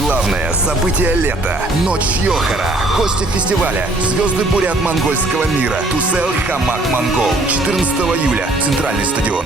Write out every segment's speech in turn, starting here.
Главное событие лета. Ночь Йохара. Гости фестиваля. Звезды бурят монгольского мира. Тусел Хамак Монгол. 14 июля. Центральный стадион.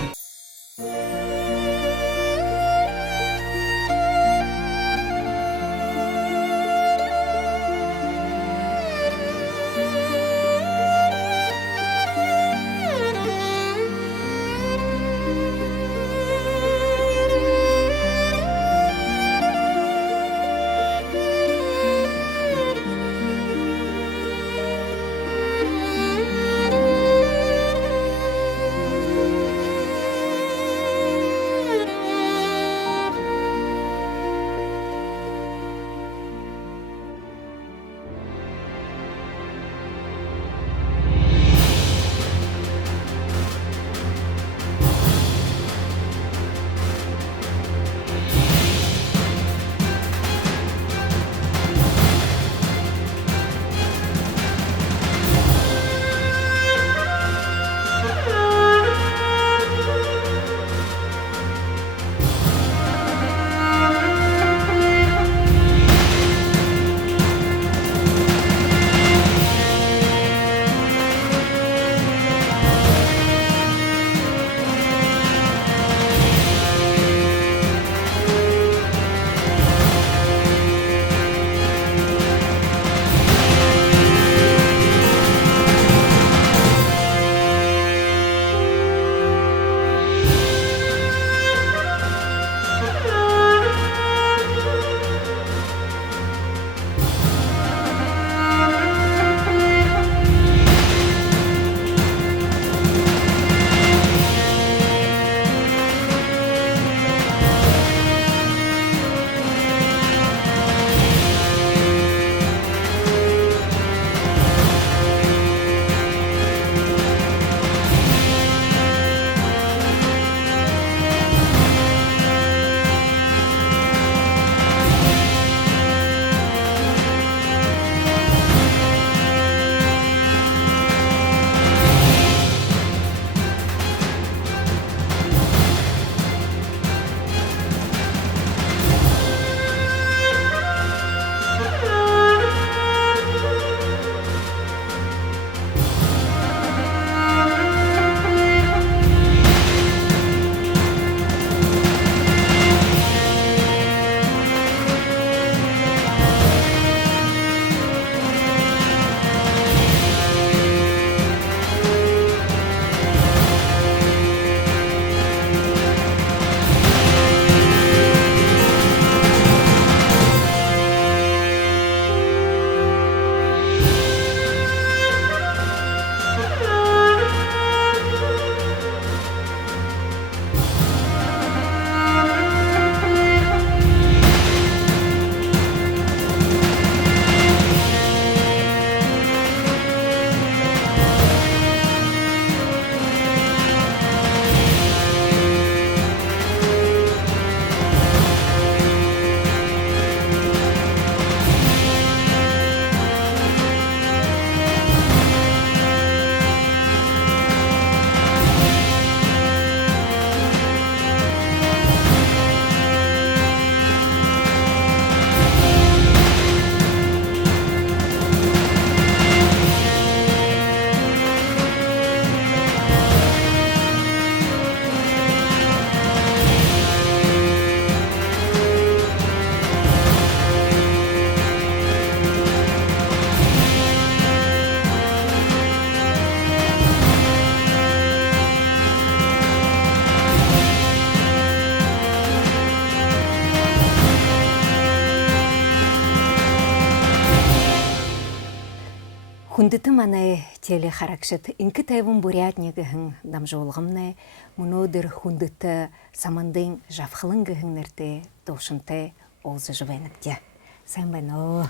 Хүндэт манай теле харагшит инки тайван бурятник гэн дамжуулгамнэ мөнөөдөр хүндэт самандын жавхлан гэн нэртэй дуушинтай уусаж байнагдя. Сайн байна уу?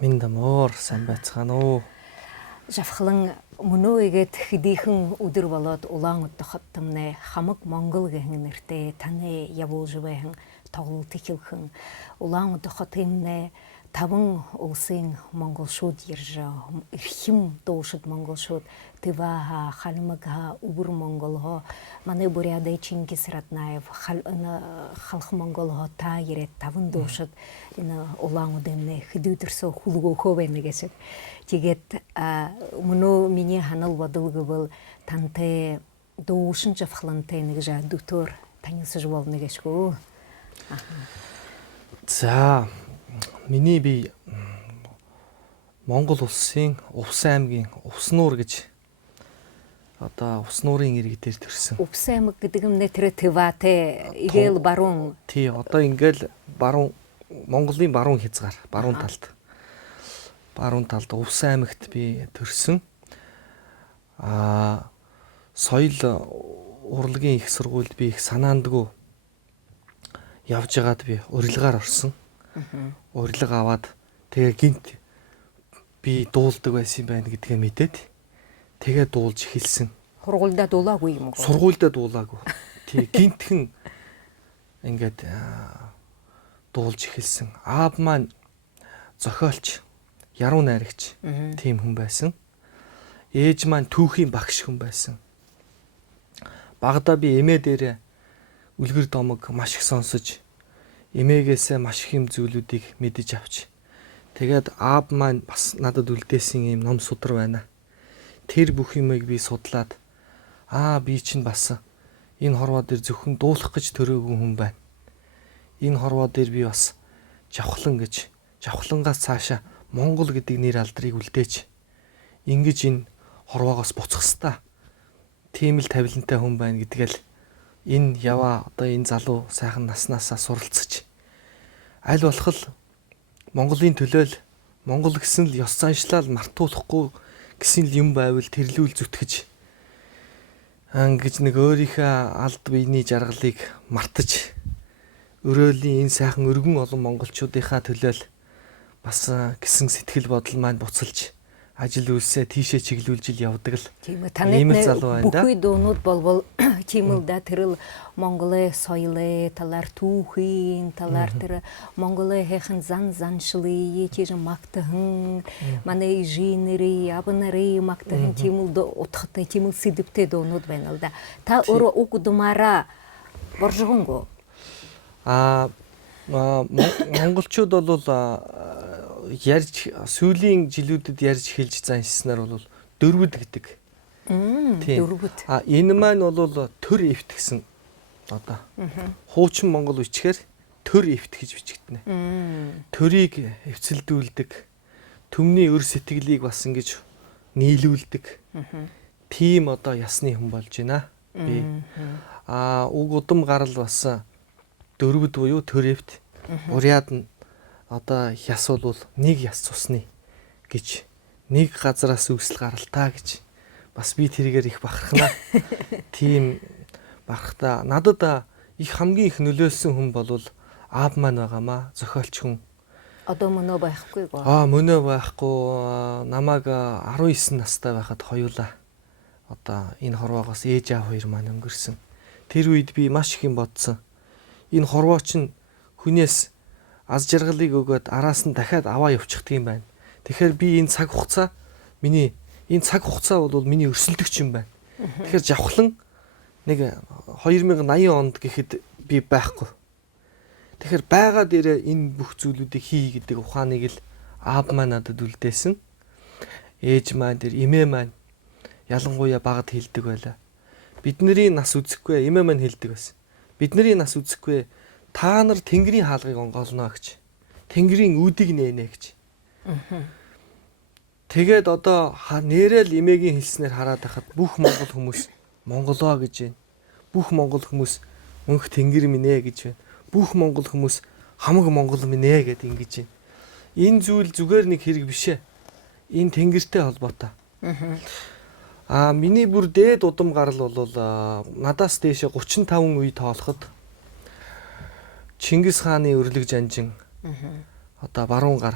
Миндамор сайн байцгаана уу? Жавхлан мөнөөгээд хэдийхэн өдөр болоод улаан өдөхөттөмнэ хамаг Монгол гэн нэртэй таны явуулж байхан тоглолт ихэлхэн улаан өдөхөт юмнэ таван улсын монголчууд эрхэм дуушид монголчууд Тываха, Халмагха, Убур монголхо манай буряда Чингис Раднаев халх монголхо та ирээд таван дуушид энэ улаан удэмнэ хөдөөдөрсө хулгөөхөө байна гэсэн. Тэгээд мөнөө миний ханал бодолгол тантай дуушин жавхлантай нэг жаа доктор таньсаж болно гэшгөө. За миний би Монгол улсын Увс аймгийн Увснуур гэж одоо Увснуурын ирэг дээр төрсэн. Увс аймаг гэдэг юм нэ тэр Тыватай игээл баруун. Тий, одоо ингээл баруун Монголын баруун хязгаар, баруун талд Увс аймагт би төрсэн. Соёл урлагийн их сургуульд би их санаандгүй явж байгаад би урилгаар орсон. Урилга аваад тэгээ гинт би дуулдаг байсан юм байна гэдгээ мэдээд тэгээ дуулж эхэлсэн. Сургуульдаа дуулаагүй юм уу? Сургуульдаа дуулаагүй. Тий, гинтхэн ингээд дуулж эхэлсэн. Аав маань зохиолч, яруу найрагч тийм хүн байсан. Ээж маань түүхийн багш хүн байсан. Багада би эмээ дээрээ үлгэр домог маш их сонсож, эмээгээсээ маш их юм зүйлүүдийг мэдэж авч. Тэгээд аав маань бас надад үлдээсэн юм ном судар байна. Тэр бүх юмыг би судлаад би чинь бас энэ хорвоо дээр зөвхөн дуулах гэж төрөөгүй хүн байна. Энэ хорвоо дээр би бас жавхлангаас цаашаа Монгол гэдэг нэр алдрыг үлдээж ингэж энэ хорвоогоос буцах хэвээр тийм л тавилантай хүн байна гэдгээл энэ яваа одоо энэ залуу сайхан наснаасаа суралцж аль болох л Монголын төлөөл Монгол гэсэн л ёс заншлал мартуулахгүй гэсэн л юм байвал тэрлүүл зүтгэж ингэж нэг өөрийнхөө алд биений жаргалыг мартаж өрөөлийн энэ сайхан өргөн олон монголчуудынхаа төлөөл бас гэсэн сэтгэл бодол маань буцалж ажил үйлсээ тийшээ чиглүүлж явдаг л. Тийм ээ, танайд бүхий дуунууд болвол тийм л да тэрл Монголын соёлын талаар түүхийн талаар тэр Монголын хэхэн заншлыг тийж магтахан манай инженери абнери магтахан тийм л утгатай тийм л сэдвтэй дуунууд байна л да. Та өөрөө уг думаараа боржгонго. Монголчууд бол ярьж сүүлийн жилүүдэд ярьж хэлж заншснаар бол дөрвөд гэдэг. Дөрвөд. Энэ маань бол төр эвт гэсэн. Одоо хуучин монгол үчгээр төр эвт гэж бичигдэнэ. Төрийг эвцэлдүүлдэг. Төмний өр сэтгэлийг бас ингэж нийлүүлдэг. Тийм одоо ясны хүн болж байна. Би уг удам гарал бас дөрвөд буюу төр эвт. Уряад нь одоо яс бол нэг яс цусны гэж нэг газараас үүсэл гаралтаа гэж бас би тэргээр их бахархна. Тийм бахархтаа надад их хамгийн их нөлөөлсөн хүн бол аав маань байгаамаа, зохиолч хүн. Одоо мөнөө байхгүй гоо. Мөнөө байхгүй. Намайг 19 настай байхад хоёулаа одоо энэ хорвоогоос ээж аав хоёр маань өнгөрсөн. Тэр үед би маш их юм бодсон. Энэ хорвоо чинь хүнээс аз жаргалыг өгөөд араас нь дахиад аваа явчихдаг юм байна. Тэгэхээр би энэ цаг хугацаа миний өрсөлдөгч юм байна. Тэгэхээр жавхлан нэг 2080 онд гэхэд би байхгүй. Тэгэхээр байгаа дээрээ энэ бүх зүйлүүдийг хий гэдэг ухааныг л аав маань надад үлдээсэн. Ээж маань тэр эмээ маань ялангуяа багад хэлдэг байлаа. Бидний нас үзэхгүй эмээ маань хэлдэг байсан. Бидний нас үзэхгүй та нар Тэнгэрийн хаалгыг онгоолно гэж. Тэнгэрийн үүдийг нээнэ гэж. Тэгээд одоо нэрэл эмээгийн хэлснээр хараад байхад бүх монгол хүмүүс монголоо гэж байна. Бүх монгол хүмүүс мөнх тэнгэр минь ээ гэж байна. Бүх монгол хүмүүс хамаг монгол минь ээ гэд ингэж байна. Энэ зүйл зүгээр нэг хэрэг биш ээ. Энэ тэнгэртэй холбоотой. Миний бүр дээд удам гарал бол надаас дээшээ 35 үе тоолоход Чингис хааны өрлөг жанжин одоо баруун гар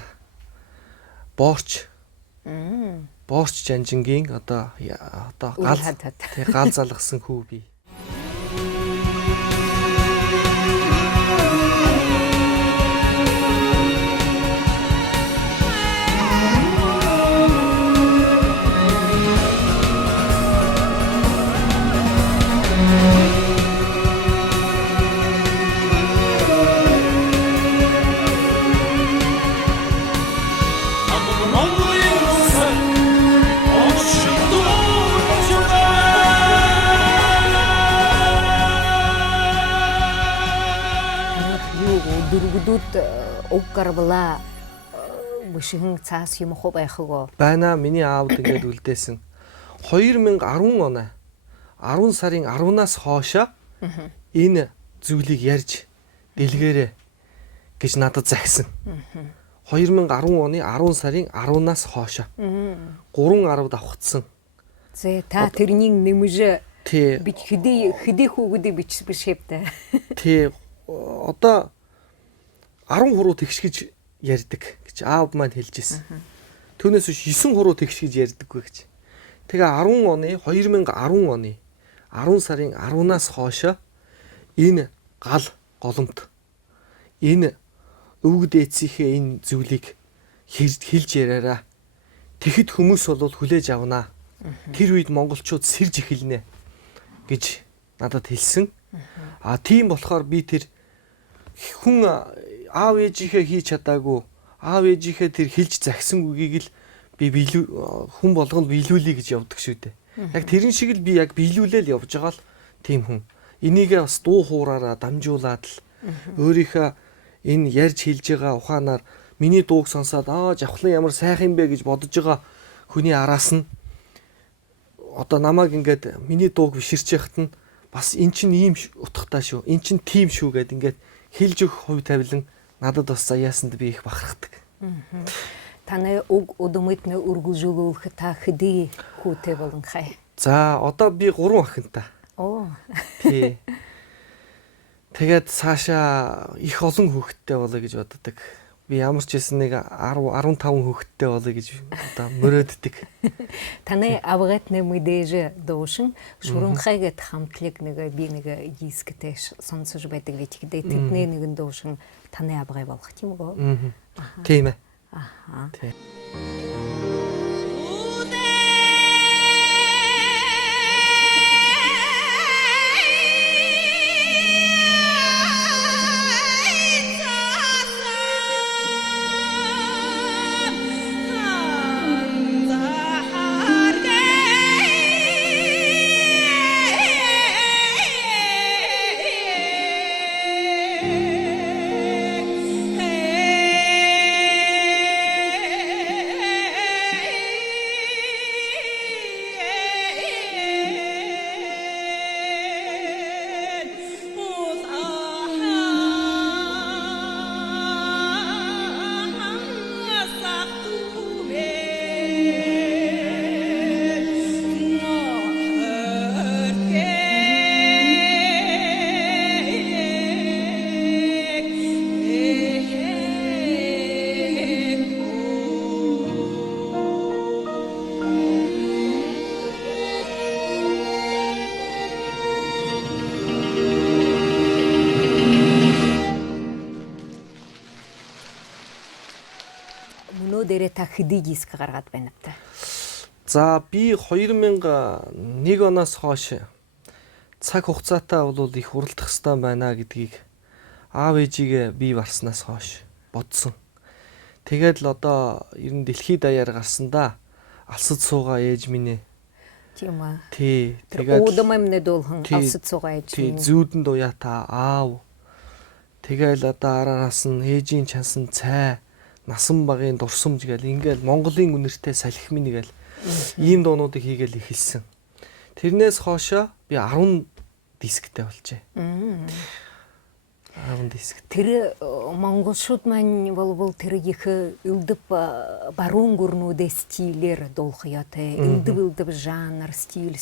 боорч жанжингийн одоо гал залгасан хүү бий. хүүхдүүд уг гарбала бүшигэн цаас юм хоо байх уу? Байна миний аавд ингээд үлдээсэн. 2010 он 10 сарын 10-наас хойшоо энэ зүйлийг ярьж дэлгээрээ гэж надад захисан. 2010 оны 10 сарын 10-наас хойшоо 3.10-д авахцсан. Зэ та тэрнийг нэмж Тий. бич хэдий хүүгүүдийг бичсэн. Тий. Одоо 10 хуруу тэгш гэж ярьдаг гэж аав маань хэлж ирсэн. Түүнээс биш 9 хуруу тэгш гэж ярьдаггүй гэж. Тэгээ 2010 оны 10 сарын 10-наас хойшоо энэ голомт энэ өвөг дээдсийнхээ энэ зүйлийг хэлж яриараа. Тэгэхэд хүмүүс бол хүлээж авнаа. Тэр үед монголчууд сэрж эхэлнэ гэж надад хэлсэн. Тийм болохоор би тэр хүн аав ээжийнхээ хийж чадаагүй, аав ээжийнхээ тэр хэлж захисан үгийг л би хүн болгонд биелүүлэе гэж явдаг шүү дээ. Яг тэрэн шиг л би яг биелүүлээл явж байгаа л тийм хүн. Энийгээ бас дуу хуураараа дамжуулаад л өөрийнхөө энэ ярьж хэлж байгаа ухаанаар миний дууг сонсоод жавхлан ямар сайхан юм бэ гэж бодож байгаа хүний араас нь одоо намайг ингээд миний дууг биширч яхад нь бас эн чинь ийм утгатай шүү. Эн чинь тийм шүү гэд ингээд хэлж өгөх хувь тавилан надад бас заяасанд би их бахархдаг. Таны уг удамтны үргэлжлүүлэх та хэдий хүүтэй болон хай. За одоо би 3 охинтой. Тий. Тэгээд цаашаа их олон хүүхэдтэй болоё гэж боддог. Би ямар ч хэлсэн нэг 10 15 хүүхэдтэй болоё гэж одоо мөрөөддөг. Таны авгатны мэдээж доошин шуранхайгт хамтлаг нэг би нэг гисгтэй сонсож байдаг вич гэдэг тэдний нэгэн доошин таны авгай болох тийм үү? Тийм ээ. Аха. Тийм. Дээрээ та хэдий гиск гаргаад байна та. За би 2001 оноос хойш цаг хугацаатаа бол их уралдах хэрэгтэй байна гэдгийг аав ээжигээ бий барснаас хойш бодсон. Тэгээд л одоо ер нь дэлхийд даяар гарсандаа алсад суугаа ээж минь. Тийм үү. Тий. Тэгээд удаммны дуулхан алсад суугаа ээж Тий, минь. зүүдэн дуяата аав. Тэгэл одоо араас нь ээжийн чансан цай насан багын дурсамж гэл ингээл Монголын үнэртэй салхимын гээл ийм дуунуудыг хийгээл эхэлсэн. Тэрнээс хоошоо би 10 дисктэй болжээ. 10 диск. Тэр монголчууд маань бол тэр их үлдэв баруун гүрнүүдээ стилээр дуулах яатай. Үлдэв жанр, стиль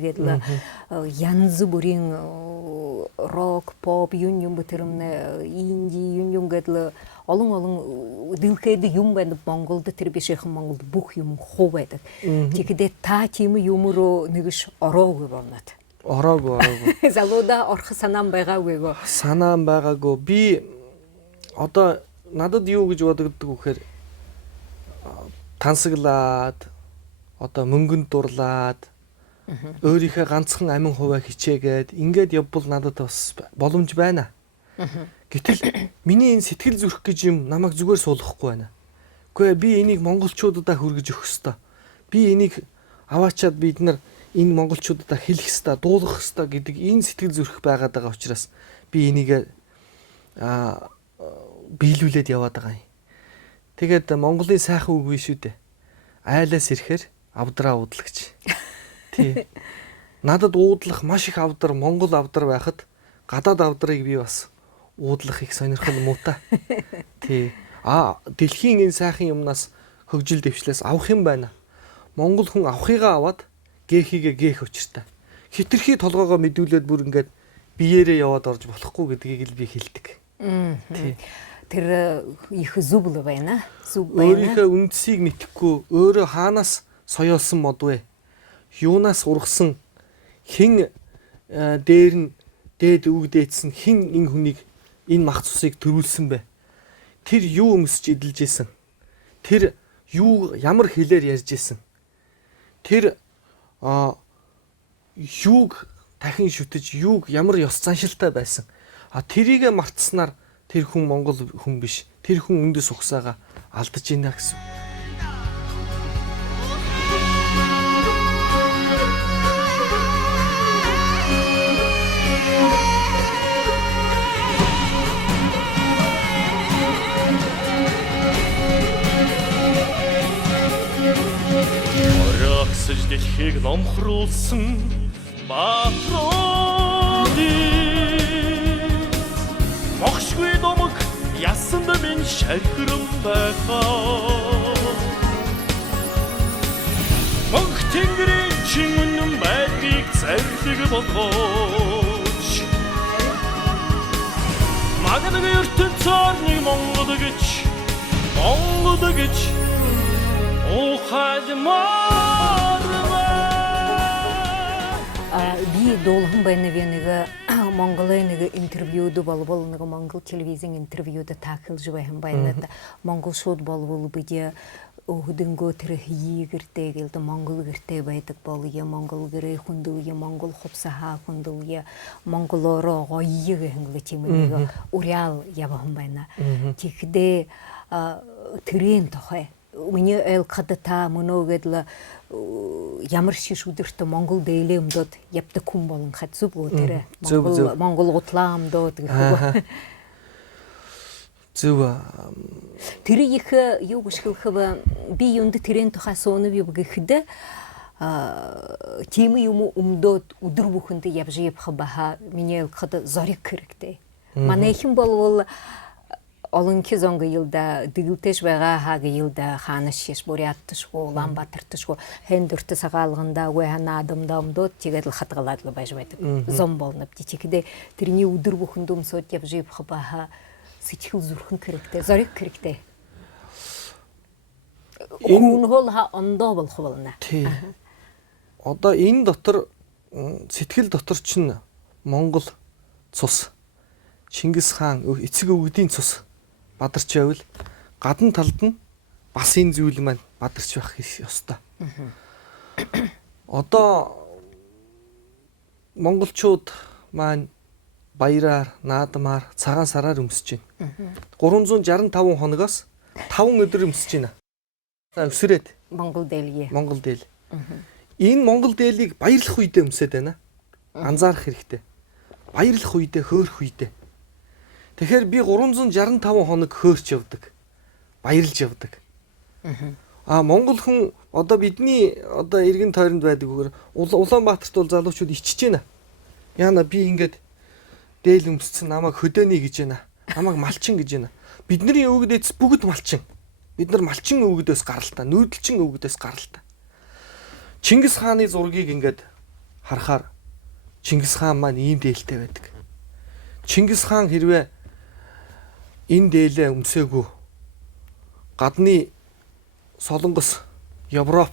гэдэл янз бүрийн рок, поп, юм бутэрмнэ, инди, юм гэдэл олон дэлхийд юм байна Монголд тэр бишийнхэн Монголд бүх юм хуу байдаг. Тэгэхдээ та тийм юм руу нэгш ороогүй болнод. Ороогүй. Залуда орох санаан байгаагүй. Санаан байгаагүй. Би одоо надад юу гэж бодогддог вэхээр тансаглаад одоо мөнгөнд дурлаад өөрийнхөө ганцхан амин хуваа хичээгээд ингээд явбал надад бас боломж байна. Гэтэл миний энэ сэтгэл зүрх гэж юм намайг зүгээр суулгахгүй байна. Үгүй би энийг монголчуудаа хүргэж өгөх ёстой. Би энийг аваачаад бид нар энэ монголчуудаа хэлэх ёстой, дуулах ёстой гэдэг энэ сэтгэл зүрх байгаад байгаа учраас би энийг биелүүлээд яваад байгаа юм. Тэгээд Монголын сайхан үг биш үү дээ. Айлаас ирэхээр авдраа уудлагч. Тий. Надад уудлах маш их авдар, Монгол авдар байхад гадаад авдрыг би бас уудлах их сонирхол муу та. Тий. Дэлхийн энэ сайхан юмнаас хөгжил дэвшлээс авах юм байна. Монгол хүн авахыгаа аваад гээхийгээ гээх учиртай. Хитрхи толгоогоо мэдүүлээд бүр ингээд биеэрээ яваад орж болохгүй гэдгийг л би хэлдэг. Тэр их зүбл байна. Зүб байна. Өөрийнхөө үндсийг мэдэхгүй өөрөө хаанаас соёолсон мод вэ? Юунаас ургасан хэн дээд үгдээдсэн хэн энэ хүнийг энэ мах цусыг төрүүлсэн бэ? Тэр юу өмсөж идэлж исэн? Тэр юу ямар хэлээр ярьж исэн? Тэр юуг дахин шүтэж юуг ямар ёс заншилтай байсан? Тэрийгэ мартснаар тэр хүн Монгол хүн биш. Тэр хүн үндэс угсаага алдаж байна гэсэн. Орогсож дэлхийг номхруулсан баатруудын мохшгүй домог ясанд минь шархиран байхаа мөнх тэнгэрийн чин үнэн байдгийг зарлиг болгооч магнаг ертөнц орныг Монгол гэж Би долгон байна венега Монголын интервьюд болбол Монгол телевизийн интервьюд таахилж байсан байна. Монгол шууд болбол бидээ өхдөнгөө тэр хийгэртэй гэлд Монгол гэртэй байдаг болъё Монгол гэрээ хүндүлъе Монгол хувсахаа хүндүлъе Монголороо гоёг хэнглэ чимээг уриал явахан байна. Тэгэхдээ тэрийн тохой Миний элкадата мөнөөгэдл ямар шиш өдөртөө Монгол дээлэмдод явдаг хүн болон хацуг өтөрэ Монгол гутлаамдод гэх. Зөв. Тэр их юу гүшгэлхэв би юунд тэрэн тухай соонов юу гэхэд тийм юм өмдөөд өдөр бүхэнд явж явах баха миний элкад зориг хэрэгтэй. Манай хин болвол Олонки зонго йылда дигилтэш байгаа хаг йылда ханаш шиш буряттышгүй Улаанбаатартышгүй хэндүртэ сагаалганда үе хана адамдамдод тэгээд л хатгалаад л байж байдаг. Зом болнып тийчихдээ тэрний өдөр бүхэнд өмсөд явж явах баха сэтгэл зүрхэн хэрэгтэй, зориг хэрэгтэй. Энэ хол ха ондоо болох болно. Тий. Одоо энэ дотор сэтгэл дотор чинь Монгол цус Чингис хаан эцэг өвгдийн цус бадарч байвал гадна талд нь бас энэ зүйл маань бадарч байх ёстой. Одоо монголчууд маань баяраар, наадмаар, цагаан сараар өмсөж байна. 365 хоногоос 5 өдөр өмсөж байна. За өсрээд Монгол дээлгээ. Монгол дээл. Энэ Монгол дээлийг баярлах үедээ өмсөд байна. Анзаарах хэрэгтэй. Баярлах үедээ, хөөрөх үедээ. Тэгэхээр би 365 хоног хөөрч явдаг. Баярлж явдаг. Монгол хүн одоо бидний одоо эргэн тойронд байдаг үгээр Улаанбаатарт бол залуучууд ичж байна. Яна би ингээд дээл өмссөн намайг хөдөөний гэж байна. Намайг малчин гэж байна. Бидний өвгдөөс бүгд малчин. Бид нар малчин өвгдөөс гаралтай, нүүдэлчин өвгдөөс гаралтай. Чингис хааны зургийг ингээд харахаар Чингис хаан маань ийм дээлтэй байдаг. Чингис хаан хэрвээ энэ дээлээ өмсөөгүй гадны Солонгос, Европ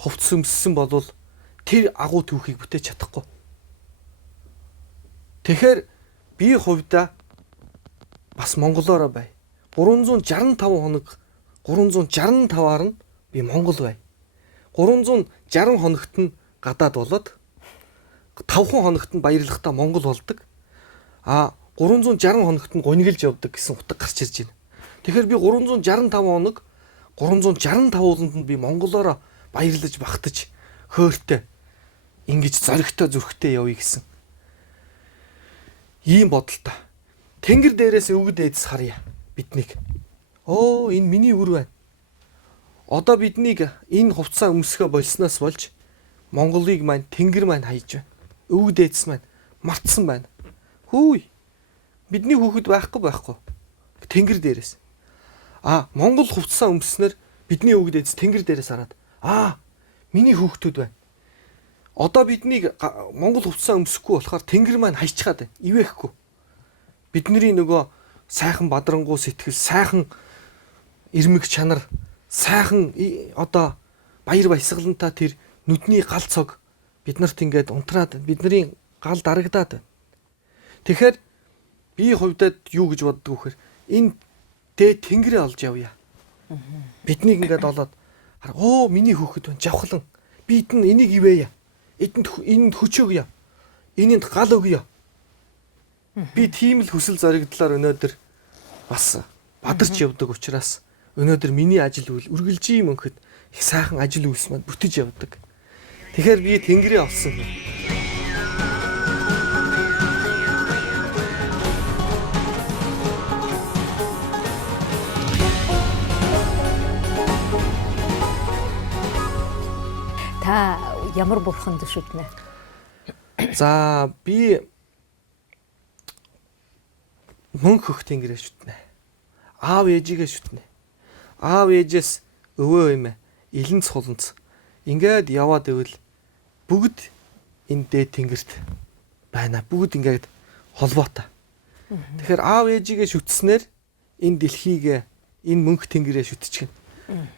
хувцс өмссөн бол тэр агуу түүхийг бүтээж чадахгүй. Тэгэхээр би хувьдаа бас монголоороо бай. 365 хоног 365-аар нь би монгол бай. 360 хоногт нь гадаад болоод 5 хоногт нь баярлахтаа монгол болдог. 360 хоногт нь гунигэлж явдаг гэсэн утга гарч ирж байна. Тэгэхээр би 365 хоног 365 ууланд нь би монголоороо баярлаж багтаж хөөртэй ингэж зоригтой зүрхтэй явъя гэсэн ийм бодолтой. тэнгэр дээрээс өвгд эдс харъя биднийг. Оо энэ миний үр байна. Одоо биднийг энэ хувцас өмсгөө болсноос болж Монголыг маань тэнгэр маань хайж байна. Өвгд эдс маань мартсан байна. Хөөе. Бидний хүүхэд байхгүй. Тэнгэр дээрээс. Монгол хувцас өмснөр бидний өвгд эдс тэнгэр дээрээс хараад миний хүүхдүүд байна. Одоо биднийг Монгол хувцас өмсөхгүй болохоор тэнгэр маань хайчгаад байна. Ивэхгүй. Бидний нөгөө сайхан бадрангуй сэтгэл, сайхан ирмэг чанар, сайхан одоо баяр баясгалантай тэр нүдний гал цог биднэрт ингээд унтраад бидний гал дарагдаад байна. Тэгэхээр би хувьдад юу гэж боддог вэхээр энэ дээд тэнгэрээ олж явъя. Биднийг ингээд олоод миний хүүхэд байна жавхлан. Би энийг ивэе. Энд хүч өгье. Энийнд гал өгье. Би тийм л хүсэл зоригдлоор өнөөдөр бас бадарч явдаг учраас өнөөдөр миний ажил үйл үргэлжийн мөнхөд их сайхан ажил үйлс маань бүтэж явдаг. Тэгэхээр би тэнгэрээ олсон. Та ямар бурханд шүтнэ? За би мөнх хөх тэнгэрээ шүтнэ. Аав ээжигээ шүтнэ. Аав ээжээс өвөө эмээ, илэн цуланц ингээд яваад ивэл бүгд энэ дээд тэнгэрт байна. Бүгд ингээд холбоотой. Тэгэхээр аав ээжигээ шүтснээр энэ дэлхийг энэ мөнх тэнгэрээ шүтчихнэ.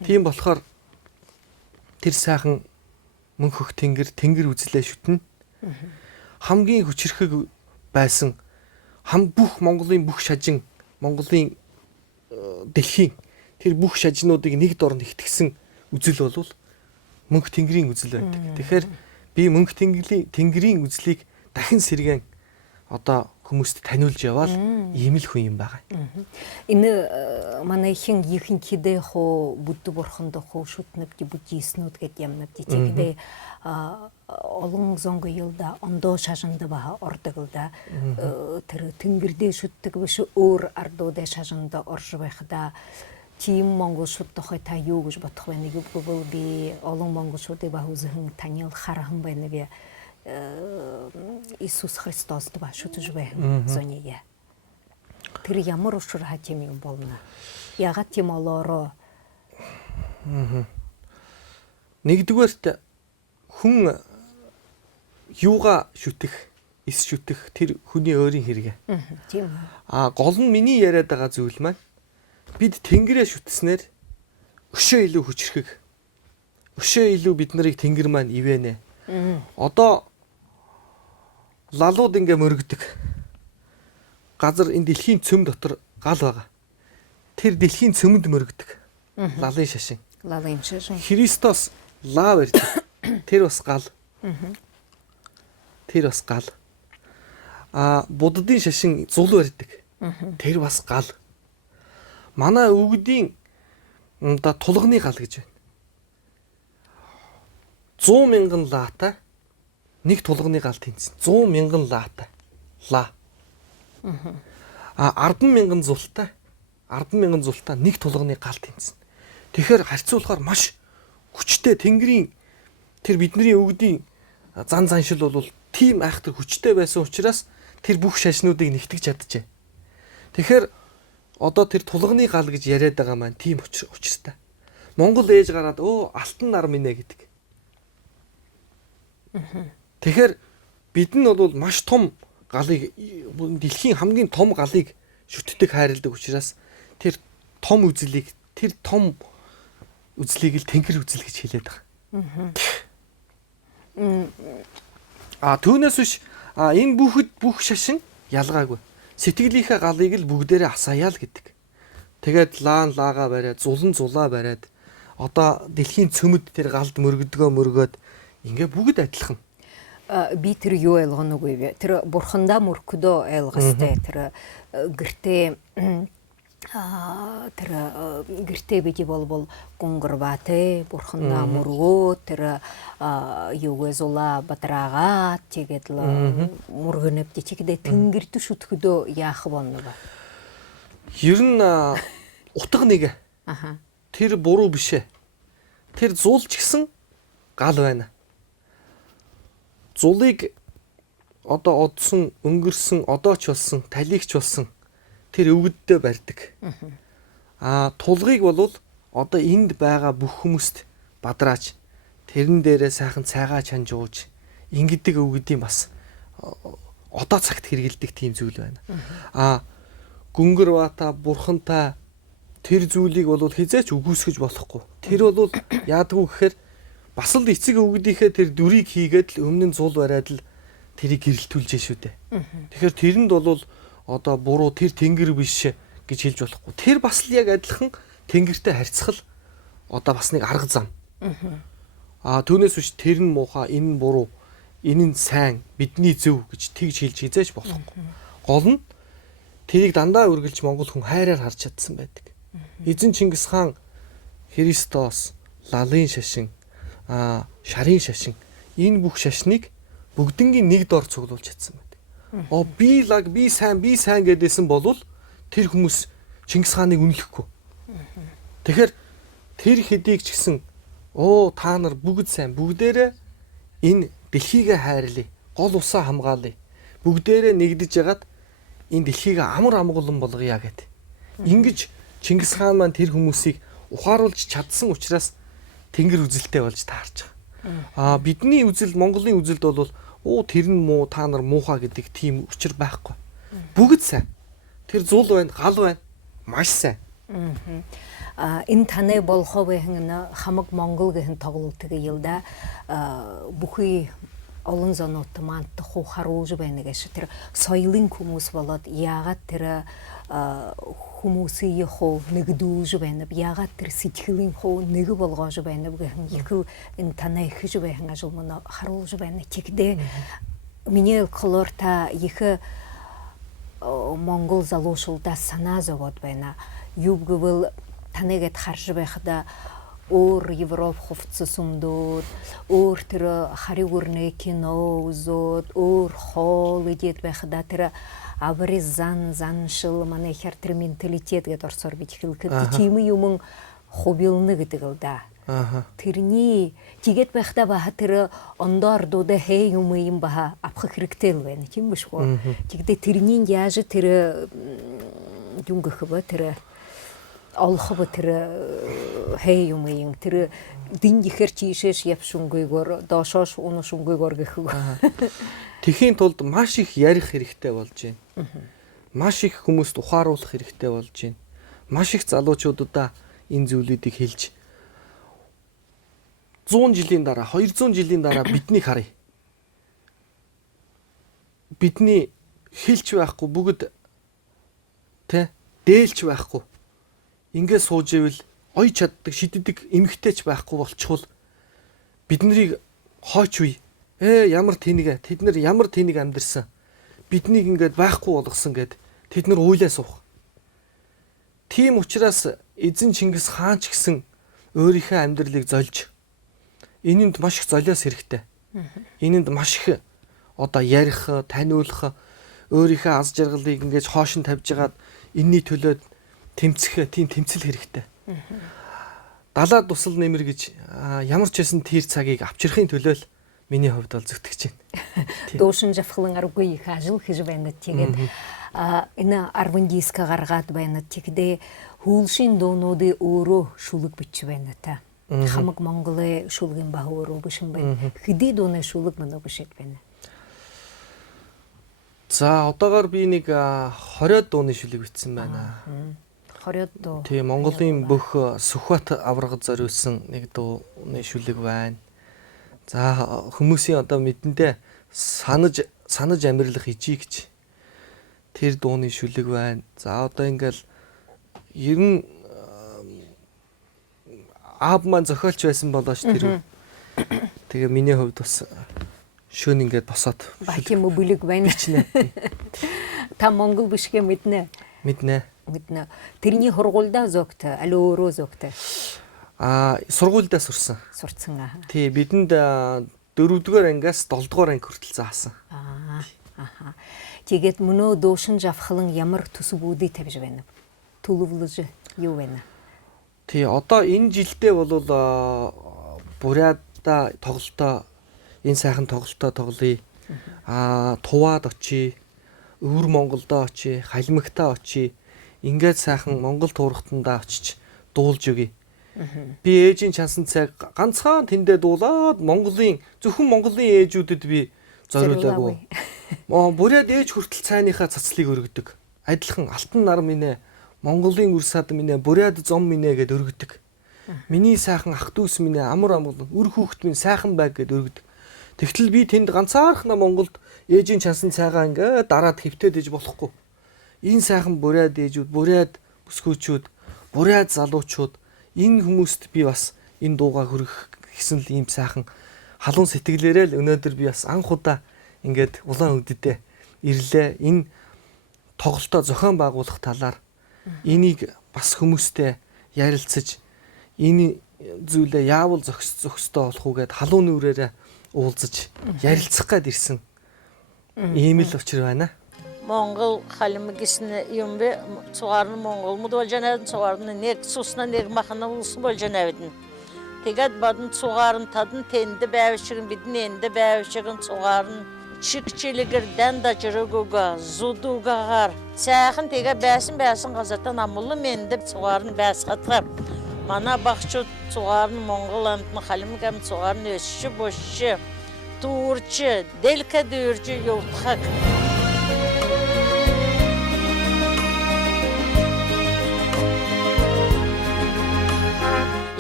Тийм болохоор тэр сайхан мөнх хөх тэнгэр үзлээ шүтнэ. Хамгийн хүчрэхэг байсан бүх Монголын бүх шажин, Монголын дэлхийн тэр бүх шажнуудыг нэг дорнд ихтгсэн үзэл бол мөнх тэнгэрийн үзэл байдаг. Тэгэхээр би мөнх тэнгэрийн үзлийг дахин сэргэн одоо хүмүүст таниулж яваал ийм л хүн юм байгаа. Энэ манай ихэнхидээ хоо будд бурханд хоо шүтнэв буддиснууд гэд ямнад дичэгдээ олон зонго йылда ондоо шашанда баха ордогда тэр тэнгэрдээ шүтдэг биш өөр ардуудаа шашанда орж байхда тийм монголчуудтай та юу гэж бодох вэ? Нэг бол би олон монголчуудыг баахузхан таниал хархан байна би Иесус Христос да шүтэж байна зония. Тэр ямар ушур хатим юм болно. Ягаад тийм олоороо нэгдүгээрт хүн юугаа шүтэх, эс шүтэх тэр хүний өөрийн хэрэгэ. Тийм. Гол нь миний яриад байгаа зүйл маань бид тэнгэрээ шүтснээр өшөө илүү хүчрхэг. Өшөө илүү бид нарыг тэнгэр маань ивэнэ. Одоо лалууд ингээ мөргөдөг. Газар энэ дэлхийн цөм дотор гал байгаа. Тэр дэлхийн цөмөнд мөргөдөг. Лалын шашин. Лалын шашин. Христос лав ирдэг. Тэр бас гал. Тэр бас гал. Буддын шашин зул барьдаг. Тэр бас гал. Манай өвгдийн тулганы гал гэж байна. 100,000 лаата нэг тулганы гал тэнцэн. 100,000 лаата. Ла. 10,000 зултай. 10,000 зултай нэг тулганы гал тэнцэн. Тэгэхээр харьцуулахаар маш хүчтэй тэнгэрийн тэр бидний өвгдийн зан заншил бол тийм айхтар хүчтэй байсан учраас тэр бүх шашнуудыг нэгтгэж чадчихэ. Тэгэхээр одоо тэр тулганы гал гэж яриад байгаа маань тийм учиртай. Монгол ээж гараад алтан нар минь гэдэг. Тэгэхээр бид нь бол маш том галыг дэлхийн хамгийн том галыг шүтдэг хайрладаг учраас тэр том үзлийг л тэнгэр үзэл гэж хэлээд байгаа. Түүнээс биш энэ бүх шашин ялгаагүй. Сэтгэлийнхээ галыг л бүгдээрээ асааяа л гэдэг. Тэгээд лаагаа бариад, зулаа бариад одоо дэлхийн цөмөд тэр галд мөргөд ингээ бүгд адилхан. Би тэр юу ойлгоногүй вэ? Тэр бурхандаа мөркөдөө ойлгостой тэр гэртээ тэр гэртээ биди бол гунгурбаты бурханна мургуу тэр юугээ зула батрага тэгээд л мургынэп дичигдэ тэнгэрд шүтгэдөө яах болно ба. Ер нь утга нэг. Тэр буруу биш ээ. Тэр зулж гисэн гал байна. Зулыг одоо одсон, өнгөрсөн, одоо ч болсон, талигч болсон тэр өвгөддөө барьдаг. Тулгыг бол одоо энд байгаа бүх хүмүүст бадрааж тэрэн дээрээ сайхан цайгаа чанж ууж ингэдэг өвгөдийн бас одоо цагт хэрэгэлдэг тийм зүйл байна. Гүнгэр бата бурхантай тэр зүйлийг бол хизээч үгүйсгэж болохгүй. Тэр бол яадгүй гэхээр бас л эцэг өвгдийнхээ тэр дүрийг хийгээд л өмнө нь зул бариад л тэрийг гэрэлтүүлж шүү дээ. Тэгэхээр тэрэнд бол одоо буруу тэр тэнгэр биш гэж хэлж болохгүй. Тэр бас л яг адилхан тэнгэртэй харьцах л одоо бас нэг арга зам. Түүнээс биш тэр нь муухай, энэ нь буруу, энэ нь сайн, бидний зөв гэж тэгж хэлж хизээч болохгүй. Гол нь тэрийг дандаа үргэлж монгол хүн хайраар харж чадсан байдаг. Эзэн Чингис хаан Христос, лалын шашин, шарын шашин энэ бүх шашныг бүгднгийн нэг дор цуглуулж чадсан байдаг. Би лаг, би сайн гэдээсэн болвол тэр хүмүүс Чингис хааныг үнэлэхгүй. Тэгэхээр тэр хэдийг ч гэсэн та нар бүгд сайн, бүгдээрээ энэ дэлхийгээ хайрлая, гол усаа хамгаалъя. Бүгдээрээ нэгдэж ягаад энэ дэлхийг амар амгалан болгоё гэд. Ингэж Чингис хаан маань тэр хүмүүсийг ухааруулж чадсан учраас тэнгэр үзэлтэй болж таарч байгаа. Бидний үзэл, Монголын үзэлд бол тэр нь муу, та нар муухай гэдэг тийм учир байхгүй. Бүгд сайн. Тэр зул байна, гал байна. Маш сайн. Энэ таны болохообын хамаг Монгол гэх тоглолтыг ялда бүхий олон зонууд маань харуулж байна гэж тэр соёлын хүмүүс болоод яагаад тэр хүмүүсийн хоо нэгдүүлж байна, яагаад тэр сэтгэлийн хоо нэг болгож байна гэх их энэ танай ихж байх ажил мөн харуулж байна. Тэгдэ миний колорта их Монгол залуушуулда санаа зовоод байна. Юугвэл танайгад харж байхада өөр Европ хувцас өмдөөд, өөр тэр харигүрний кино үзээд, өөр хоол идээд байхада тэр авризан заншил манай хэр тэр менталитет гэдэг орсоор бич хэлэхэд тийм юм хобилны гэдэг л да. Тэрний тэгээд байхада ба тэр ондор дуудаа хэй юм ба авах хэрэгтэй л байна. Тийм биш үү? Тэгдэ тэрний яаж тэр юм гэх бэ тэр олох тэр хэй юм тэр динжихэр чишэш явшунгүйгоор доошоош унушунгүйгоор гэх үг. Тэхийн тулд маш их ярих хэрэгтэй болж байна. Маш их хүмүүст ухааруулах хэрэгтэй болж байна. Маш их залуучуудаа энэ зүйлүүдийг хэлж 100 жилийн дараа, 200 жилийн дараа биднийг харъя. Бидний хэлж байхгүй бүгд дээлч байхгүй. Ингээд сууж ивэл ой чаддаг, шиддэг эмгтээч байхгүй болчихвол биднийг хооч үе. Ямар тэнэг, тэд нар ямар тэнэг амьдэрсэн. Биднийг ингээд байхгүй болгосон гэд тэд нар уйлаа суух. Тийм учраас эзэн Чингис хаан ч гэсэн өөрийнхөө амьдралыг зольж энэнд маш их золиос хэрэгтэй. Энэнд маш их одоо ярих, таниулах, өөрийнхөө аз жаргалыг ингээд хоошин тавьж хагаад энэний төлөө тэмцэх тийм тэмцэл хэрэгтэй. Далаад тусал нэмэр гэж ямар ч байсан тэр цагийг авчрахын төлөө л миний хувьд бол зүтгэж байна. Дуушин жавхлан аргагүй их ажил хийж байна. Тэгээд энэ 10 диск гаргаад байна. Тэгдэ хүүлшин дуунуудын өөрөө шүлэг бич байна та. Хамаг Монголын шүлгийн ба өөрөө биш юм байна. Хэдий дууны шүлэг мөн биш байна. За одоогоор би нэг 20 дууны шүлэг бичсэн байна. 20 дуу. Тийм Монголын бүх Сүхбаат аврагад зориулсан нэг дууны шүлэг байна. За хүмүүсийн одоо мэдэндээ санаж амьдрах ижи гэж тэр дууны шүлэг байна. За одоо ингээл ер нь аав маань зохиолч байсан болооч тэр. Тэгээ миний хувьд бас шөн ингээд босоод бахим бүлэг байна. Та Монгол бишгэ мэднэ. Мэднэ. Мэднэ. Тэрний хургуулдаа зөгтө, аль өөрөө зөгтө Сургуульдаа сурсан. сурцсан аа. Тий, бидэнд 4-р ангиас 7-р анги хүртэл заасан. Аха. Тэгээд мөнөө дуушин жавхлан ямар төсвүүдийг тавьж байна вэ? Төлөвлөж юу байна? Тий, одоо энэ жилдээ бол буряда тоглолтоо энэ сайхан тоглолтоо тоглоё. Туваад очие, өвөр Монголдоо очие, халимагтаа очие. Ингээд сайхан Монгол туурхтандаа очиж дуулж өгье. Би ээжийн чансан цаг ганцхан тэндээ дуулаад зөвхөн Монголын ээжүүдэд би зориулаагүй. Буряд ээж хүртэл цайныхаа цацлыг өргөдөг. Адилхан алтан нар минь Монголын үр сад минь буряд зом минь гэд өргөдөг. Миний сайхан ах дүүс минь амар амгал үр хүүхэд минь сайхан байг гэд өргөдөг. Тэгтэл би тэнд ганцаархнаа Монголд ээжийн чансан цайгаа ингээд дараад хөвтөөд иж болохгүй. Энэ сайхан буряд ээжүүд, буряд бүсгүүчүүд, буряд залуучууд энэ хүмүүст би бас энэ дуугаа хүргэх гэсэн л ийм сайхан халуун сэтгэлээрээ л өнөөдөр би бас анх удаа ингээд улаан үдэдээ ирлээ. Энэ тоглолтоо зохион байгуулах талаар энийг бас хүмүүстэй ярилцаж энэ зүйлээ яавал зохистой болох уу гэд халуун нүрээрээ уулзаж ярилцах гээд ирсэн. Ийм л учир байна. Монгол халимгисне юмбе цугарын Монгол мудвалжанадын цугарын нэг сусна нэг махана улсын болжанавдын. Тэгээд бадын цугарын тадын тенде байвшигын бидin энде байвшигын цугарын чикчилигерден да жырыгуга зудугагар сайхан тэгээ байсын газатан амулы менде цугарын байсгатыр. Мана бахчу цугарын Монгол амтны халимгам цугарын өсші бошшы туурчы делка дүйрчі юлтхак.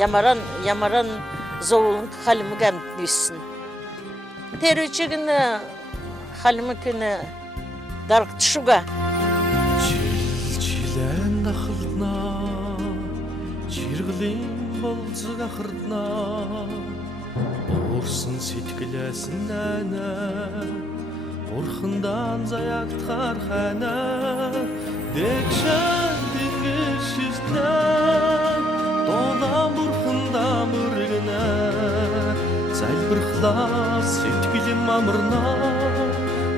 Ямаран зоулun халимгам düşsün. Terüçigin халимгын даргтшуга. Жилэн дахлна чирглэн болцог ахырдна уурсан сэтгэлээсэн нана бурхандан заягтхаар хана дэгшэн дэгшистна Донам бурхандам үргэнэ залбирхлаас сэтгэлэм амарна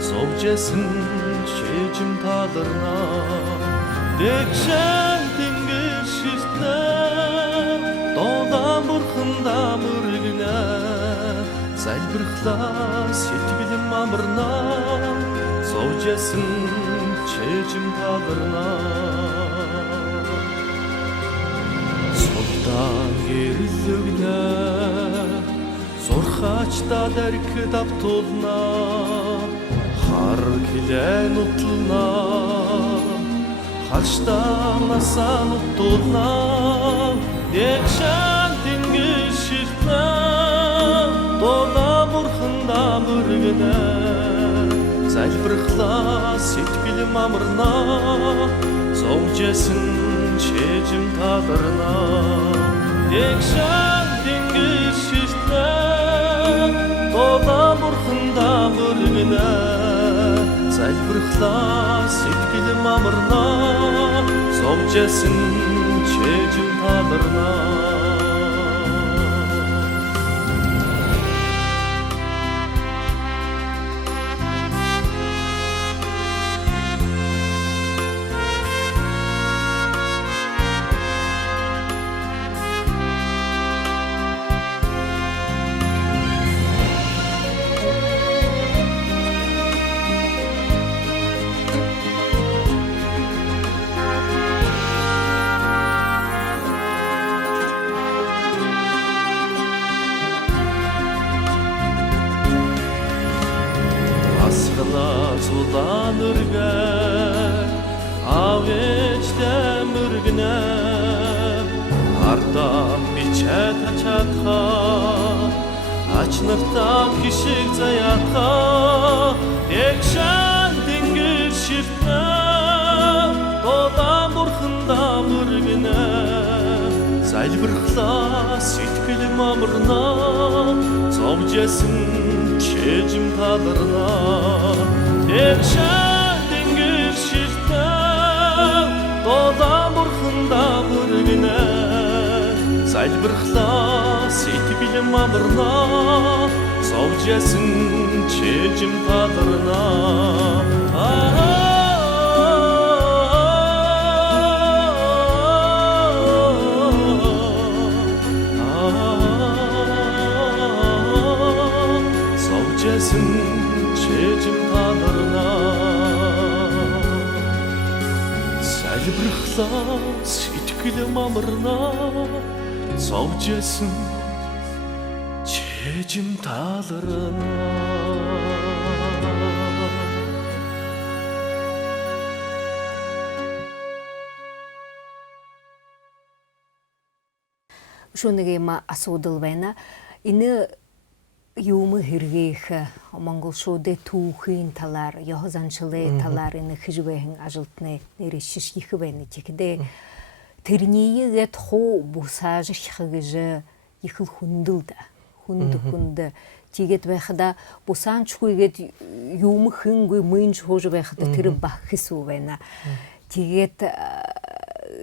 совжэсэн шээжим таларна дэгшэн тэнгэр шистнэ Донам бурхандам үргэнэ залбирхлаас сэтгэлэм амарна совжэсэн шээжим таларна Солтан гэрэлүгнэ Сурхачта дэрк давтулна Хар килэн утлна Харштанасан утлна Дэгшэн тэнгэр ширтнэ Дона бурханда мөргэнэ Залбирхлаас сэтгэлэм амарна Совжэсэн шээжим таларна Дэгшэн тэнгэр ширтнэ Дона бурханда мөргэнэ Залбирхлаас сэтгэлэм амарна Совжэсэн шээжим таларна Судан үргэн авэждэн үргэнэ Ардам бичэт ачатха Ачнартам хишиг заятха Дэгшэн тэнгэр ширтнэ Додам бурхандам үргэнэ Залбирхлаас сэтгэлэм амарна Совжэсэн шээжим таларна Дэгшэн тэнгэр ширтнэ залбирхлаа сэтгэл мамарнаа совжсэн чэжим таларнаа совжсэн чэжим таларнаа залбирхлаа сэтгэл мамарнаа совжсэн чэжим таларнаа Шөнөг юм асуудал байна. Энэ юм хэрэгэх Монгол шууды түүхийн талаар, Йоханшилы талаар энэ хижвэхэн ажилтны нэр шиш их байна чигдэ. Тэрнийгээд хуу бусааж хагэж их хүндэлд. Хүнд тэгээд байхада бусаанчгүйгээд юм хэнгүй мэнж хууж байхада тэр бах хэсүү байна. Тэгээд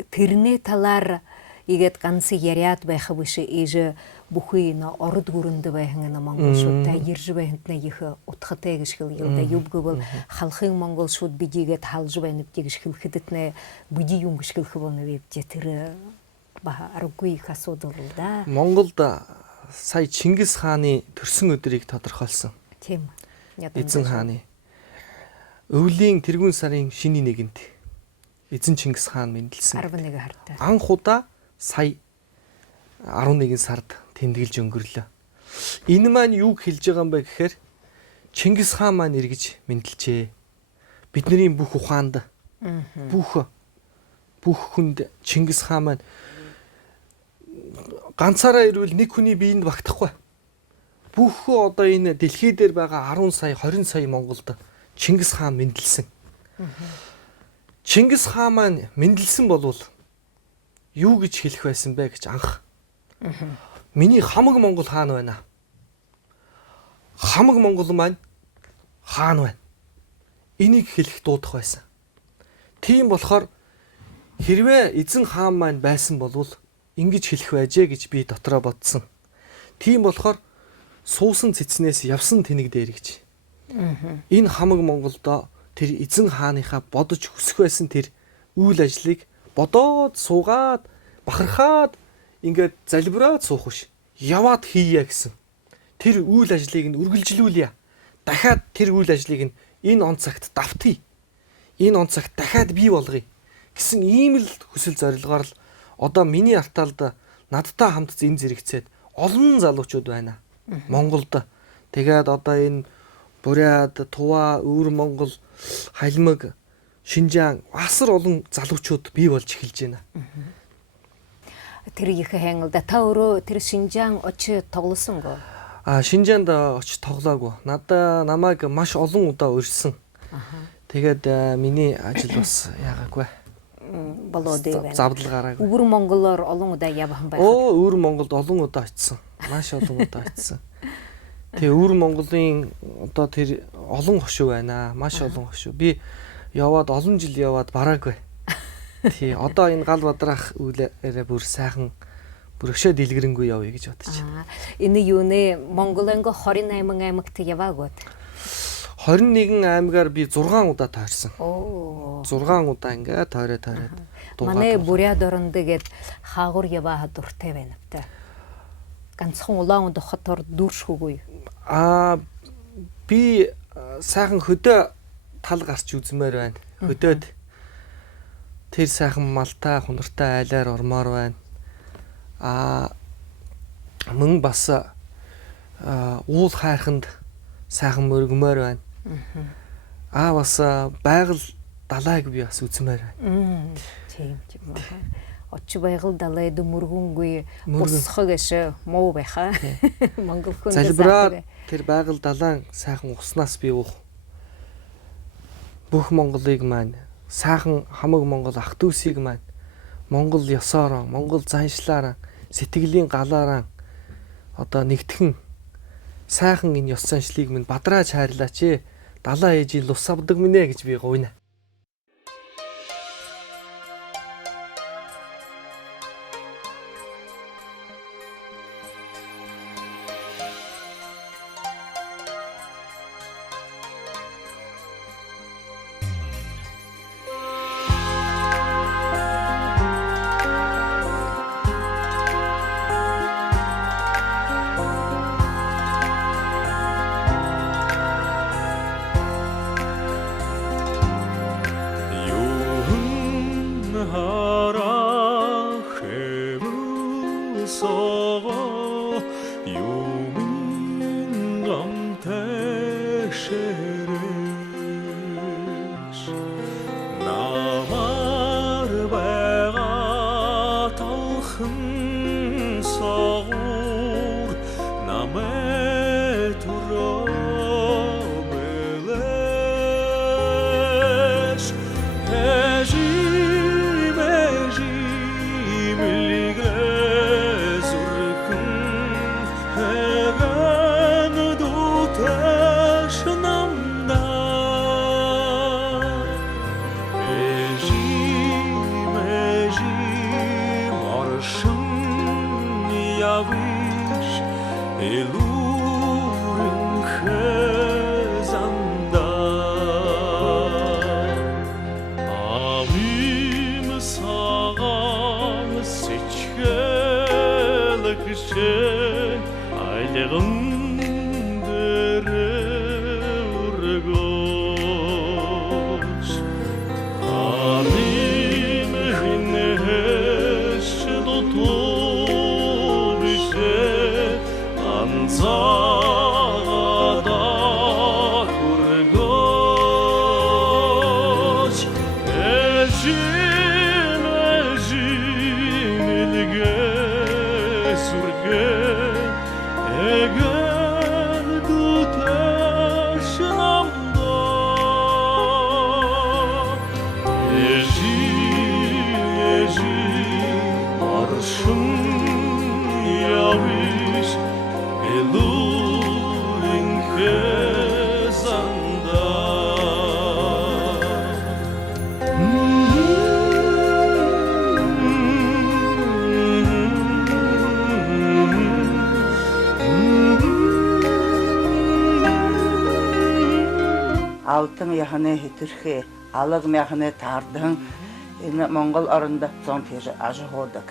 тэрний талаар игээд ганц яриад байх биш ээж бүхий на орд гүрэнд байхын на Монгол шуудтай ирж байхынтна их утгатай гэж хэлээ. Юбгөл халахын Монгол шууд бидигээд халж байна гэж хэлэхдэтнэ биди юм гэж хэлэх болно вебдэ тэр ба аргагүй их асуудал да. Монголд сая Чингис хааны төрсөн өдрийг тодорхойлсон. Тийм. Эзэн хааны өвлийн тэргүүн сарын шинийн нэгэнд эзэн Чингис хаан мэндэлсэн. 11 хартаа. Анх удаа сая 11 сард тэмдэглэж өнгөрлөө. Энэ маань юуг хэлж байгаа юм бэ гэхээр Чингис хаан маань эргэж мэндэлжээ. Бидний бүх ухаанд бүх хүнд Чингис хаан маань ганцаараа ирвэл нэг хүний биеинд багтахгүй. Бүх одоо энэ дэлхий дээр байгаа 10 сая 20 сая Монголд Чингис хаан мэндэлсэн. Чингис хаан маань мэндэлсэн болвол юу гэж хэлэх байсан бэ гэж анх. Миний хамаг Монгол хаан байна. Хамаг Монгол маань хаан байна. Энийг хэлэх дуудах байсан. Тийм болохоор хэрвээ эзэн хаан маань байсан болвол ингэж хэлэх байжээ гэж би дотроо бодсон. Тийм болохоор суусан цэцнээс явсан тэнэг дээр гэж. Энэ хамаг Монголдо тэр эзэн хааныхаа бодож хүсэх байсан тэр үйл ажлыг бодоод суугаад бахархаад ингээд залбираад суух биш. Яваад хийе гэсэн. Тэр үйл ажлыг нь үргэлжлүүлье. Дахиад тэр үйл ажлыг нь энэ он цагт давтъя. Энэ он цагт дахиад бий болгоё гэсэн ийм л хүсэл зорилгоор л одоо миний арталд надтай хамт зэн зэрэгцээд олон залуучууд байна. Монголд тэгээд одоо энэ Буряд, Тува, Өвөр Монгол, Халимаг, Шинжаан асар олон залуучууд бий болж эхэлж байна. Тэр их хэнгэлдэ та өөрөө тэр Шинжаан очиж тоглосон гоо. Шинжаанд очиж тоглоагүй. Намайг маш олон удаа урьсан. Тэгээд миний ажил бас яагаагүй. Болоод байна. Завдалгаараа. Өвөр Монголоор олон удаа явахан байх. Өвөр Монголд олон удаа очисон. Маш олон удаа очисон. Тэгээ Өвөр Монголын одоо тэр олон хошуу байна. Маш олон хошуу. Би яваад олон жил яваад бараагүй. Тий, одоо энэ гал бадрах үйлээрээ бүр сайхан бүр өшөө дэлгэрэнгүй явъя гэж бодож байна. Энэ юунэ Монголынго 28 аймагт яваагүй. 21 аймагаар би 6 удаа тойрсон. 6 Оо. удаа ингээ тойроод. Манай Буряд орондгээд хаагур яваа дуртай байна та. Ганцхан улаан хотоор дүүршгүй. Би сайхан хөдөө тал гарч үзмээр байна. Хөдөөд тэр сайхан малтай хунартай айлаар ормоор байна. Мөн бас уул хайрханд сайхан мөргмөр байна. Бас байгаль далайг би бас үзмээр байна. Тийм. Очи байгаль далайд мөргүнгүй босхог эш муу байха. Монгол хүн залбираад тэр байгаль далайн сайхан уснаас би уух. Бүх Монголыг маань сайхан хамаг Монгол ах дүүсийг маань Монгол ёсоор, Монгол заншлаараа, сэтгэлийн галаараа одоо нэгтгэн сайхан энэ ёс заншлыг минь бадрааж хайрлаач. Далаа ээжийн лус авдаг минь гэж би гуйна. алтын яханы хитэрхэ алаг мяханы таардан энэ Монгол орнда зон тийш ажиходаг.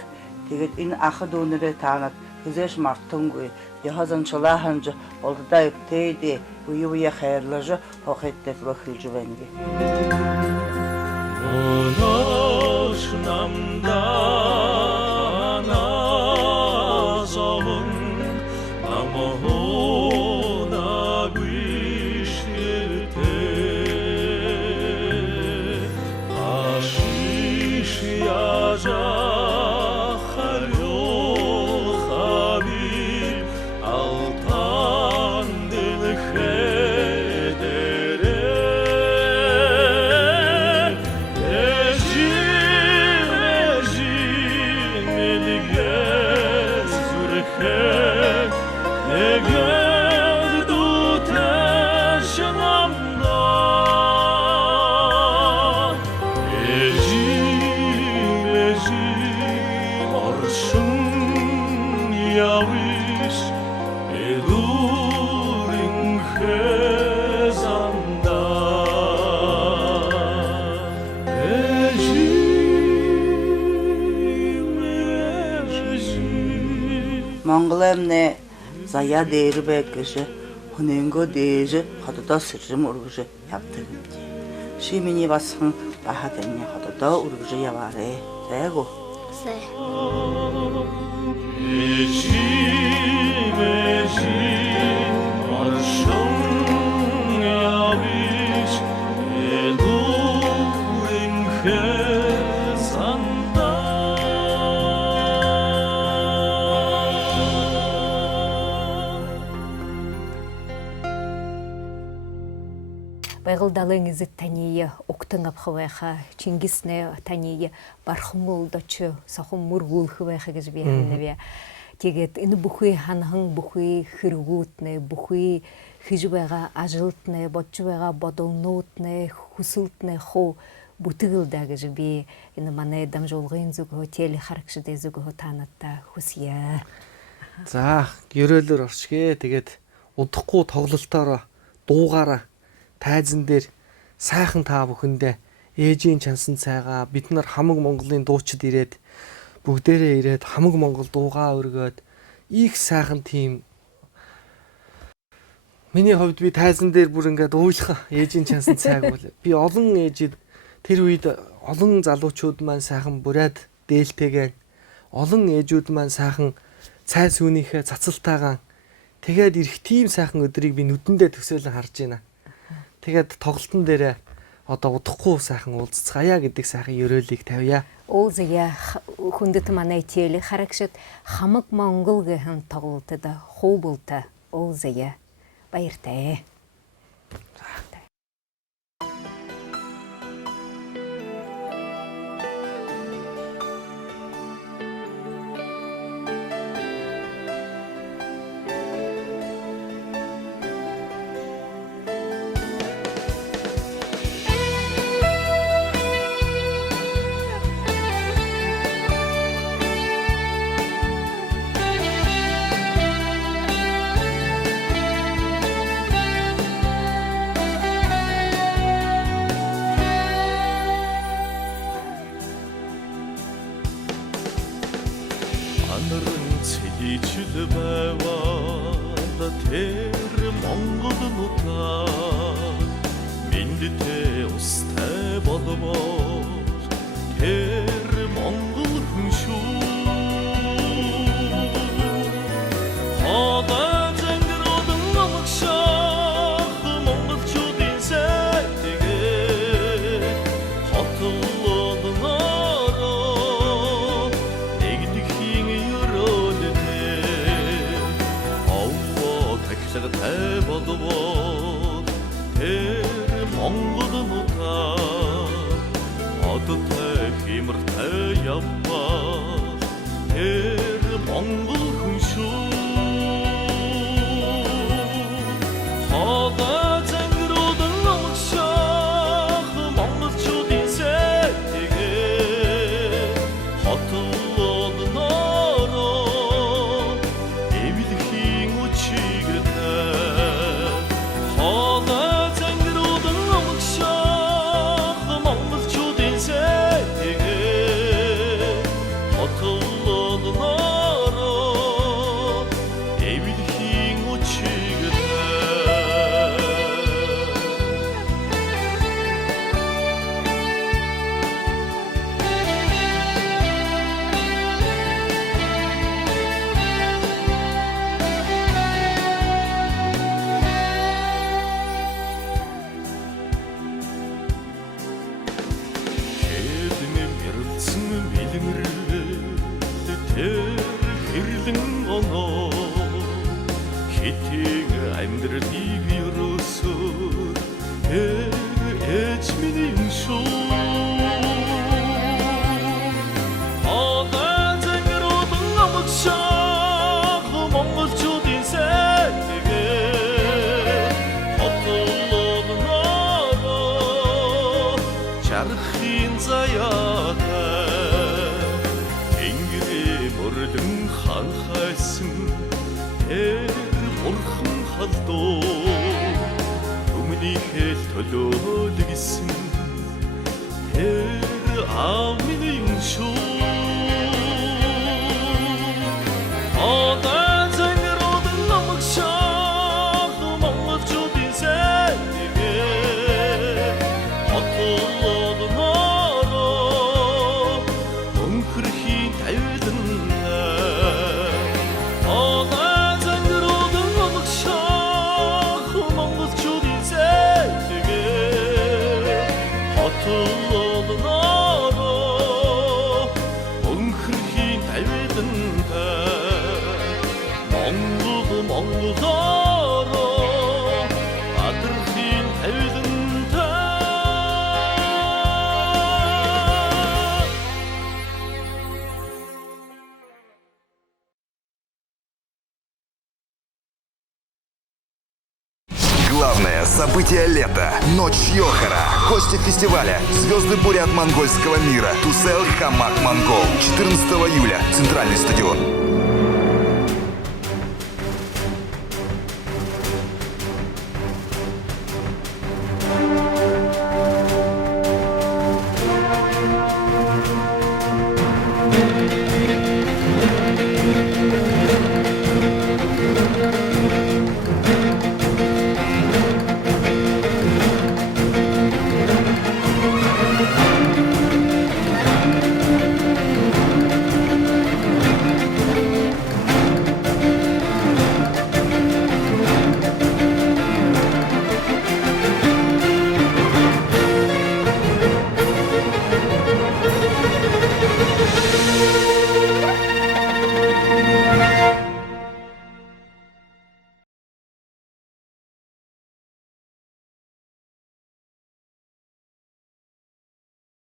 Тэгээд энэ ах дүүнэрээ таанад хизээш мартунгүй яхазан чулаахан ж олдоо өвтэйдэ уюуя хайрлаж хохиттэй хэлж байна гэ. Онош намда назовын намоона гүштерте ашиш яжа Монголэмнэ заяа дээрбэг гэж хүнэнгөө дээж хотодоо сэржим өргөж явдаг юм. Шиминий басхан бахадны хотодоо өргөж яваарэ. Зайгу. Сай. Байгылдалыңызы тәнейі оқтың апхывайха, Чингисне тәнейі бархым олдачы, сахым мұргул хывайха гэж бейхінне бе. Тегет, іні бұхый ханхың бұхый хыргутны, бұхый хижбайға ажылтны, бочубайға бодолнутны, хусылтны хо бұтығылда гэж бе. Іні маны дамжолғын зүгі телі харакшыды зүгі танатта хусия. За, ерөөлөр орчгээ. Тэгээд удахгүй тоглолтоор дуугаараа тайзан дээр сайхан та бүхэндээ ээжийн чансан цайгаа бид нар хамаг Монголын дуучид ирээд бүгдээрээ ирээд хамаг Монгол дуугаа өргөөд их сайхан тийм миний хувьд би тайзан дээр бүр ингээд уйлах ээжийн чансан цайг бол би олон ээжид тэр үед олон залуучууд маань сайхан бурайд дээлтэйгэн олон ээжүүд маань сайхан цай сүүнийхээ цацалтайгаан тэгээд ирэх тийм сайхан өдрийг би нүдэндээ төсөөлөн харж байна. Тэгээд тоглолтын дээрээ одоо удахгүй сайхан уулзцгаая гэдэг сайхан ерөөлийг тавья. Ол зая хүндэт манай теле харакшит хамаг Монгол гэхэн тоглолтод хуу болта. Ол зая баяртай. 하늘은 칠이칠 배와다 тэр Монгол нутаг миндтэй устай болбоо тэр Монгол хүн шүү хаа зангируудын намагшаах монголчуудын сайдгээ хотлолнороо нэгдэхийн ерөөлнэ аваа тахилгатай болбоо тэр Монгол нутаг одтой химэртэй явбаа тэр Монгол хүн шүү хаа зангируудын намагшаах монголчуудын сайдгээ хотлолнороо эмилхийн үчигтэй хаа зангируудын амьдралыг ерөөсөө ээж миний юм шүү. Хоноо зангируудан амгшаах монголчуудын сайдгээ хотолоодноо чархын заяатай тэнгэрээ мөрлөн ханхайсан тэр бурхан халдуу өмнөхөө төлөөлөг гисэн тэр аав миний юм шүү. Хоноо зангируудан амгшаах монголчуудын сайдгээ хотолоодноо өнхөрхийн тавилантай Хоноо зангируудан амгшаах монголчуудын сайдгээ хотолоодноо өнхөрхийн тавилантай Монголоороо адрахын тавилантай. Главное событие лета. Ночь Йохара. Гости фестиваля. Звезды бурят монгольского мира. Тусел Хамак Монгол. 14 июля. Центральный стадион.